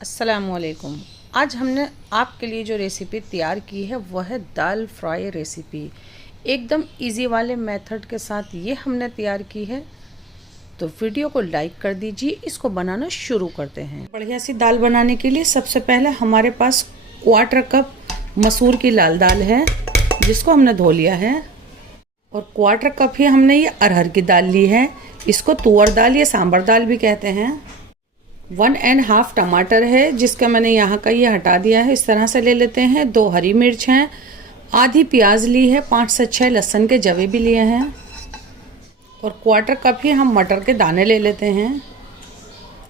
अस्सलामुअलैकुम। आज हमने आपके लिए जो रेसिपी तैयार की है वह है दाल फ्राई रेसिपी। एकदम इजी वाले मेथड के साथ ये हमने तैयार की है, तो वीडियो को लाइक कर दीजिए। इसको बनाना शुरू करते हैं। बढ़िया सी दाल बनाने के लिए सबसे पहले हमारे पास 1/4 कप मसूर की लाल दाल है, जिसको हमने धो लिया है, और 1/4 कप ही हमने ये अरहर की दाल ली है। इसको तुअर दाल या सांबर दाल भी कहते हैं। 1.5 टमाटर है, जिसका मैंने यहाँ का ये हटा दिया है। इस तरह से ले लेते हैं। 2 हरी मिर्च हैं, आधी प्याज ली है, 5 से 6 लहसुन के जवे भी लिए हैं, और 1/4 कप ही हम मटर के दाने ले लेते हैं।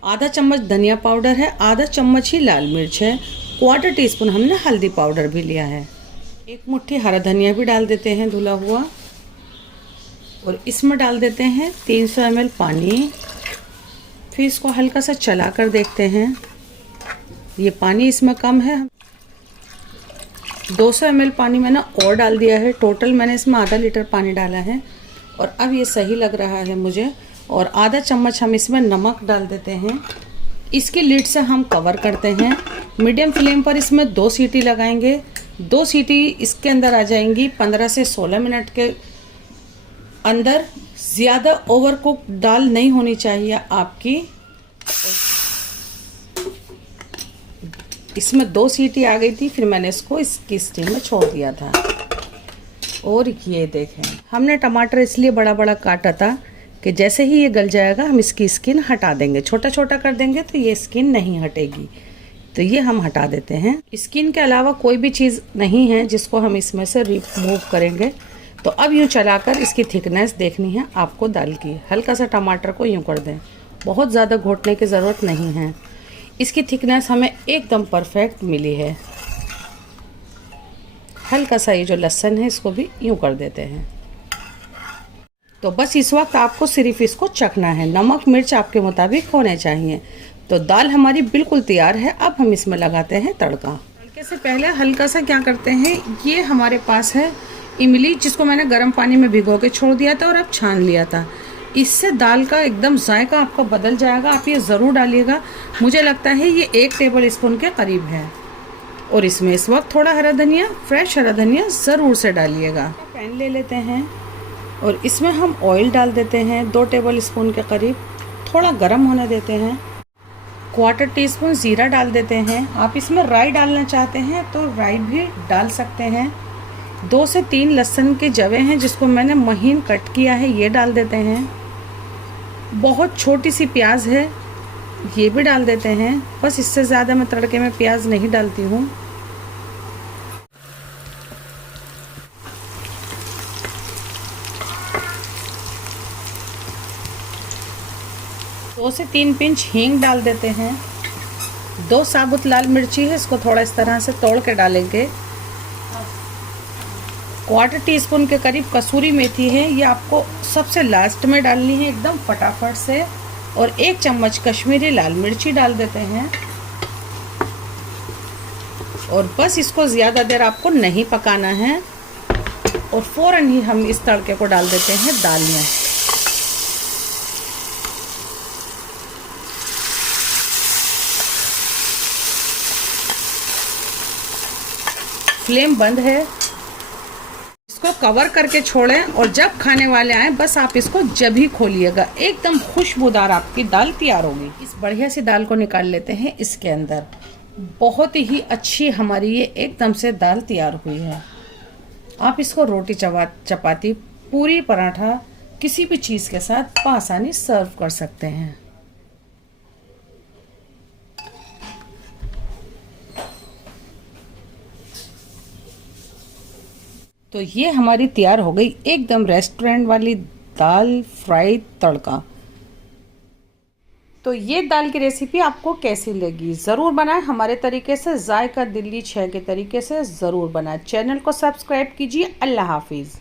आधा चम्मच धनिया पाउडर है, आधा चम्मच ही लाल मिर्च है, 1/4 टीस्पून हमने हल्दी पाउडर भी लिया है। 1 मुट्ठी हरा धनिया भी डाल देते हैं धुला हुआ, और इसमें डाल देते हैं 300 ml पानी। फिर इसको हल्का सा चला कर देखते हैं। ये पानी इसमें कम है। 200 ml पानी मैंने और डाल दिया है। टोटल मैंने इसमें आधा लीटर पानी डाला है, और अब ये सही लग रहा है मुझे। और आधा चम्मच हम इसमें नमक डाल देते हैं। इसकी लिड से हम कवर करते हैं। मीडियम फ्लेम पर इसमें 2 सीटी लगाएंगे। 2 सीटी इसके अंदर आ जाएंगी 15 से 16 मिनट के अंदर। ज़्यादा ओवर कुक दाल नहीं होनी चाहिए आपकी। इसमें 2 सीटी आ गई थी, फिर मैंने इसको इसकी स्टीम में छोड़ दिया था। और ये देखें, हमने टमाटर इसलिए बड़ा बड़ा काटा था कि जैसे ही ये गल जाएगा हम इसकी स्किन हटा देंगे। छोटा छोटा कर देंगे तो ये स्किन नहीं हटेगी, तो ये हम हटा देते हैं। स्किन के अलावा कोई भी चीज़ नहीं है जिसको हम इसमें से रिमूव करेंगे। तो अब यूँ चलाकर इसकी थिकनेस देखनी है आपको दाल की। हल्का सा टमाटर को यूँ कर दें, बहुत ज़्यादा घोटने की ज़रूरत नहीं है। इसकी थिकनेस हमें एकदम परफेक्ट मिली है। हल्का सा ये जो लहसुन है इसको भी यूँ कर देते हैं। तो बस इस वक्त आपको सिर्फ इसको चखना है। नमक मिर्च आपके मुताबिक होने चाहिए। तो दाल हमारी बिल्कुल तैयार है। अब हम इसमें लगाते हैं तड़का। तड़के से पहले हल्का सा क्या करते हैं, ये हमारे पास है इमली, जिसको मैंने गर्म पानी में भिगो के छोड़ दिया था और अब छान लिया था। इससे दाल का एकदम जायका आपका बदल जाएगा। आप ये ज़रूर डालिएगा। मुझे लगता है ये 1 टेबल स्पून के करीब है। और इसमें इस वक्त थोड़ा हरा धनिया, फ्रेश हरा धनिया ज़रूर से डालिएगा। पैन ले लेते हैं और इसमें हम ऑयल डाल देते हैं 2 टेबल स्पून के करीब। थोड़ा गर्म होने देते हैं। 1/4 टीस्पून ज़ीरा डाल देते हैं। आप इसमें राई डालना चाहते हैं तो राई भी डाल सकते हैं। 2 से 3 लहसुन के जवे हैं, जिसको मैंने महीन कट किया है, ये डाल देते हैं। बहुत छोटी सी प्याज है, ये भी डाल देते हैं। बस इससे ज़्यादा मैं तड़के में प्याज नहीं डालती हूँ। दो से 3 पिंच हींग डाल देते हैं। 2 साबुत लाल मिर्ची है, इसको थोड़ा इस तरह से तोड़ के डालेंगे। 1/4 टीस्पून के करीब कसूरी मेथी है, ये आपको सबसे लास्ट में डालनी है एकदम फटाफट से। और 1 चम्मच कश्मीरी लाल मिर्ची डाल देते हैं। और बस इसको ज़्यादा देर आपको नहीं पकाना है, और फ़ौरन ही हम इस तड़के को डाल देते हैं दाल में। फ्लेम बंद है। इसको कवर करके छोड़ें, और जब खाने वाले आए बस आप इसको जब ही खोलिएगा, एकदम खुशबूदार आपकी दाल तैयार होगी। इस बढ़िया सी दाल को निकाल लेते हैं इसके अंदर। बहुत ही अच्छी हमारी ये एकदम से दाल तैयार हुई है। आप इसको रोटी चपाती, पूरी, पराठा, किसी भी चीज़ के साथ आसानी सर्व कर सकते हैं। तो ये हमारी तैयार हो गई एकदम रेस्टोरेंट वाली दाल फ्राई तड़का। तो ये दाल की रेसिपी आपको कैसी लगी, ज़रूर बनाएं हमारे तरीके से, जायका दिल्ली 6 के तरीके से ज़रूर बनाएं। चैनल को सब्सक्राइब कीजिए। अल्लाह हाफिज़।